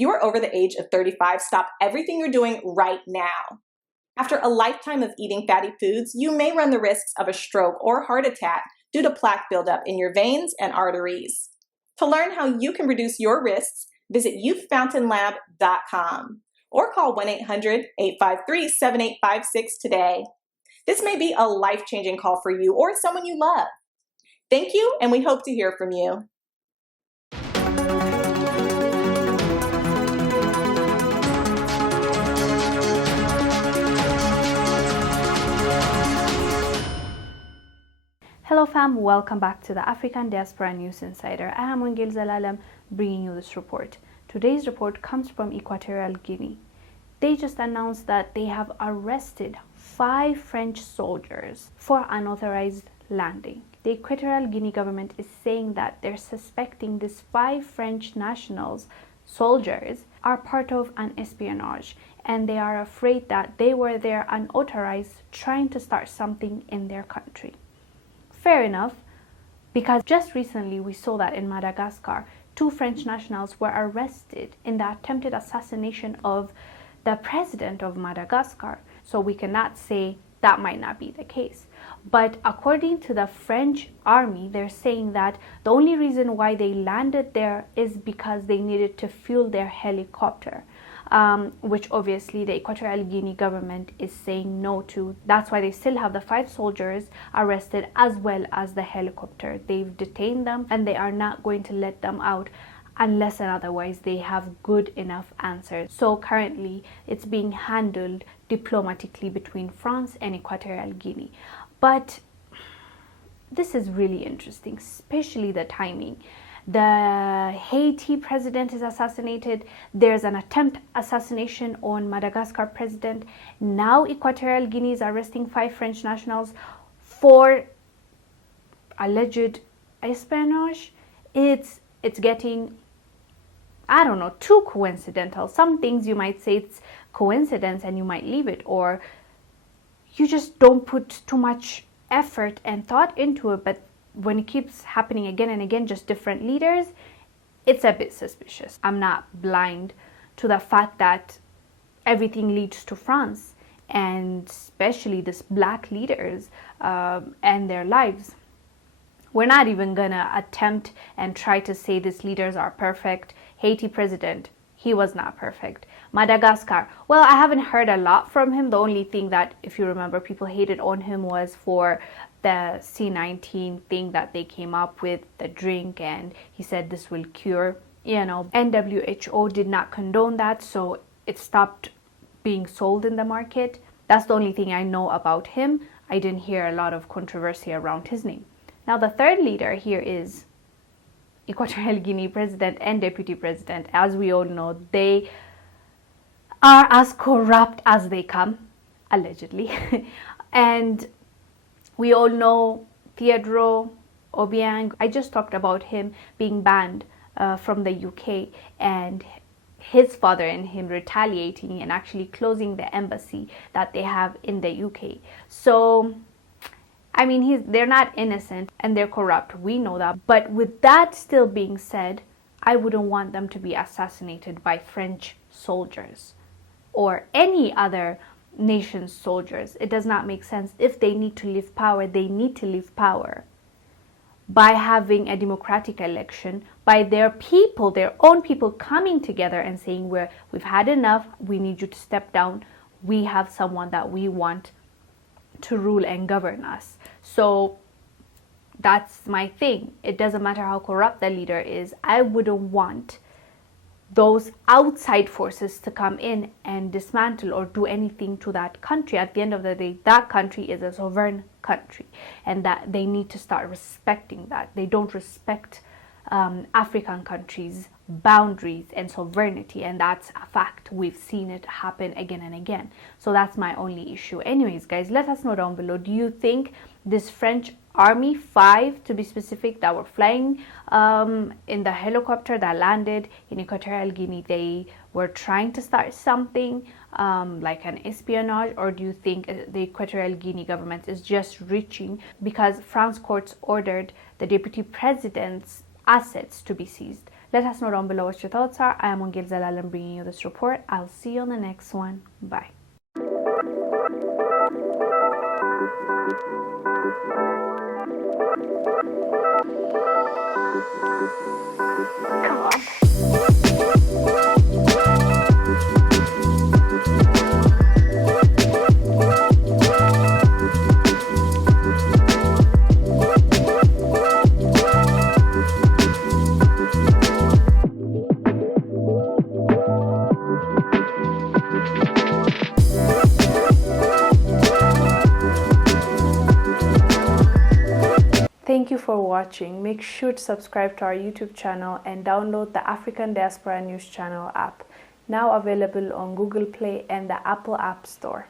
you are over the age of 35, stop everything you're doing right now. After a lifetime of eating fatty foods, you may run the risks of a stroke or heart attack due to plaque buildup in your veins and arteries. To learn how you can reduce your risks, visit youthfountainlab.com or call 1-800-853-7856 today. This may be a life-changing call for you or someone you love. Thank you, and we hope to hear from you. Hello fam, welcome back to the African Diaspora News Insider. I am Wongel Zelalem bringing you this report. Today's report comes from Equatorial Guinea. They just announced that they have arrested 5 French soldiers for unauthorized landing. The Equatorial Guinea government is saying that they're suspecting these 5 French nationals, soldiers, are part of an espionage, and they are afraid that they were there unauthorized trying to start something in their country. Fair enough, because just recently we saw that in Madagascar, 2 French nationals were arrested in the attempted assassination of the president of Madagascar. So we cannot say that might not be the case. But according to the French army, they're saying that the only reason why they landed there is because they needed to fuel their helicopter. Which obviously the Equatorial Guinea government is saying no to. That's why they still have the 5 soldiers arrested as well as the helicopter. They've detained them and they are not going to let them out unless and otherwise they have good enough answers. So currently it's being handled diplomatically between France and Equatorial Guinea. But this is really interesting, especially the timing. The Haiti president is assassinated. There's an attempt assassination on Madagascar president. Now Equatorial Guinea is arresting 5 French nationals for alleged espionage. It's getting, I don't know, too coincidental. Some things you might say it's coincidence and you might leave it, or you just don't put too much effort and thought into it, but when it keeps happening again and again, just different leaders, it's a bit suspicious. I'm not blind to the fact that everything leads to France, and especially these black leaders and their lives. We're not even gonna attempt and try to say these leaders are perfect. Haiti president, he was not perfect. Madagascar, well, I haven't heard a lot from him. The only thing that, if you remember, people hated on him was for the C19 thing that they came up with, the drink, and he said this will cure. You know, WHO did not condone that, so it stopped being sold in the market. That's the only thing I know about him. I didn't hear a lot of controversy around his name. Now the third leader here is Equatorial Guinea president and deputy president. As we all know, they are as corrupt as they come, allegedly. And we all know Theodore Obiang. I just talked about him being banned from the UK, and his father and him retaliating and actually closing the embassy that they have in the UK. So, I mean, they're not innocent and they're corrupt. We know that. But with that still being said, I wouldn't want them to be assassinated by French soldiers or any other nation's soldiers. It does not make sense. If they need to leave power, they need to leave power by having a democratic election, by their people, their own people coming together and saying, we've had enough, we need you to step down, we have someone that we want to rule and govern us. So that's my thing. It doesn't matter how corrupt the leader is. I wouldn't want those outside forces to come in and dismantle or do anything to that country. At the end of the day, that country is a sovereign country, and that they need to start respecting that. They don't respect African countries' boundaries and sovereignty, and that's a fact. We've seen it happen again and again. So that's my only issue. Anyways, guys, let us know down below. Do you think this French army, 5 to be specific, that were flying in the helicopter that landed in Equatorial Guinea, they were trying to start something like an espionage? Or do you think the Equatorial Guinea government is just reaching because France courts ordered the deputy president's assets to be seized? Let us know down below what your thoughts are. I am Wongel Zelalem bringing you this report. I'll see you on the next one. Bye. Come on. Thank you for watching. Make sure to subscribe to our YouTube channel and download the African Diaspora News Channel app, now available on Google Play and the Apple App Store.